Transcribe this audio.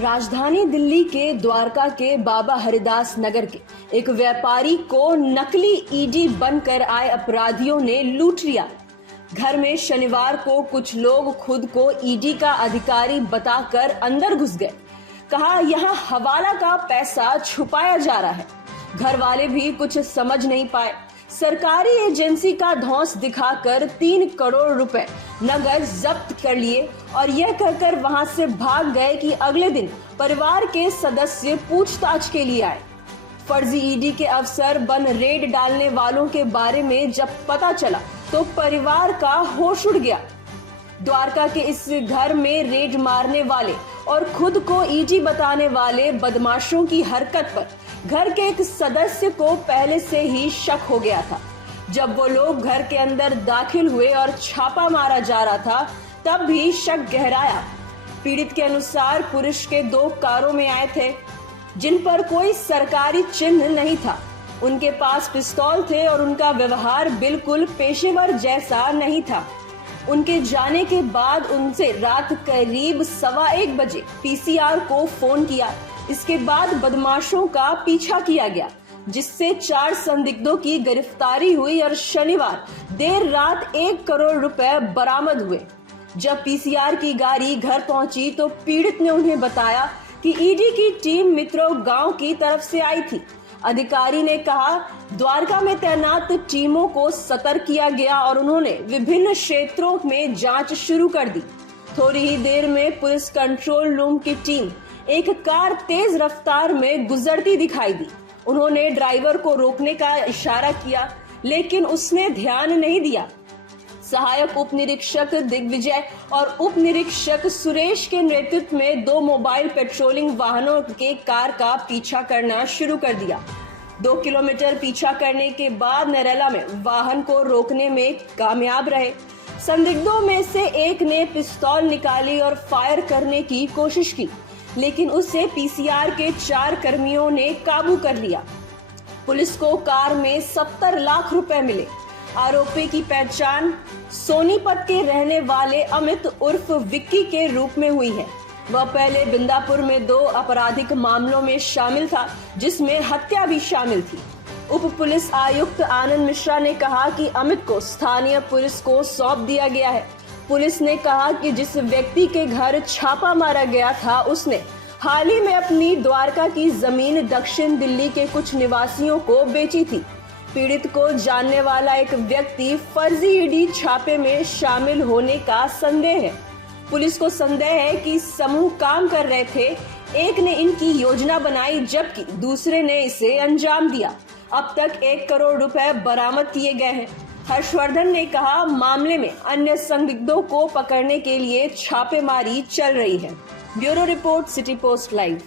राजधानी दिल्ली के द्वारका के बाबा हरिदास नगर के एक व्यापारी को नकली ईडी बनकर आए अपराधियों ने लूट लिया। घर में शनिवार को कुछ लोग खुद को ईडी का अधिकारी बताकर अंदर घुस गए। कहा यहाँ हवाला का पैसा छुपाया जा रहा है। घर वाले भी कुछ समझ नहीं पाए। सरकारी एजेंसी का धौंस दिखाकर 3 करोड़ रुपए नगद जब्त कर लिए और यह कहकर वहां से भाग गए कि अगले दिन परिवार के सदस्य पूछताछ के लिए आए। फर्जी ईडी के अफसर बन रेड डालने वालों के बारे में जब पता चला तो परिवार का होश उड़ गया। द्वारका के इस घर में रेड मारने वाले और खुद को ईडी बताने वाले बदमाशों की हरकत पर घर के एक सदस्य को पहले से ही शक हो गया था। जब वो लोग घर के अंदर दाखिल हुए और छापा मारा जा रहा था तब भी शक गहराया। पीड़ित के अनुसार पुरुष के 2 कारों में आए थे जिन पर कोई सरकारी चिन्ह नहीं था। उनके पास पिस्तौल थे और उनका व्यवहार बिल्कुल पेशेवर जैसा नहीं था। उनके जाने के बाद उनसे रात करीब 1:15 बजे पीसीआर को फोन किया। इसके बाद बदमाशों का पीछा किया गया जिससे 4 संदिग्धों की गिरफ्तारी हुई और शनिवार देर रात 1 करोड़ रुपए बरामद हुए। जब पीसीआर की गाड़ी घर पहुंची तो पीड़ित ने उन्हें बताया कि ईडी की टीम मित्रों गांव की तरफ से आई थी। अधिकारी ने कहा द्वारका में तैनात टीमों को सतर्क किया गया और उन्होंने विभिन्न क्षेत्रों में जांच शुरू कर दी। थोड़ी ही देर में पुलिस कंट्रोल रूम की टीम एक कार तेज रफ्तार में गुजरती दिखाई दी। उन्होंने ड्राइवर को रोकने का इशारा किया लेकिन उसने ध्यान नहीं दिया। सहायक उप निरीक्षक दिग्विजय और उप निरीक्षक सुरेश के नेतृत्व में 2 मोबाइल पेट्रोलिंग वाहनों के कार का पीछा करना शुरू कर दिया। 2 किलोमीटर पीछा करने के बाद नरेला में वाहन को रोकने में कामयाब रहे। संदिग्धों में से एक ने पिस्तौल निकाली और फायर करने की कोशिश की लेकिन उसे पीसीआर के 4 कर्मियों ने काबू कर लिया। पुलिस को कार में 70 लाख रुपए मिले। आरोपी की पहचान सोनीपत के रहने वाले अमित उर्फ विक्की के रूप में हुई है। वह पहले बिंदापुर में 2 आपराधिक मामलों में शामिल था जिसमें हत्या भी शामिल थी। उप पुलिस आयुक्त आनंद मिश्रा ने कहा कि अमित को स्थानीय पुलिस को सौंप दिया गया है। पुलिस ने कहा कि जिस व्यक्ति के घर छापा मारा गया था उसने हाल ही में अपनी द्वारका की जमीन दक्षिण दिल्ली के कुछ निवासियों को बेची थी। पीड़ित को जानने वाला एक व्यक्ति फर्जी ईडी छापे में शामिल होने का संदेह है। पुलिस को संदेह है कि समूह काम कर रहे थे। एक ने इनकी योजना बनाई जबकि दूसरे ने इसे अंजाम दिया। अब तक 1 करोड़ रुपए बरामद किए गए हैं। हर्षवर्धन ने कहा मामले में अन्य संदिग्धों को पकड़ने के लिए छापेमारी चल रही है। Bureau report, city post live.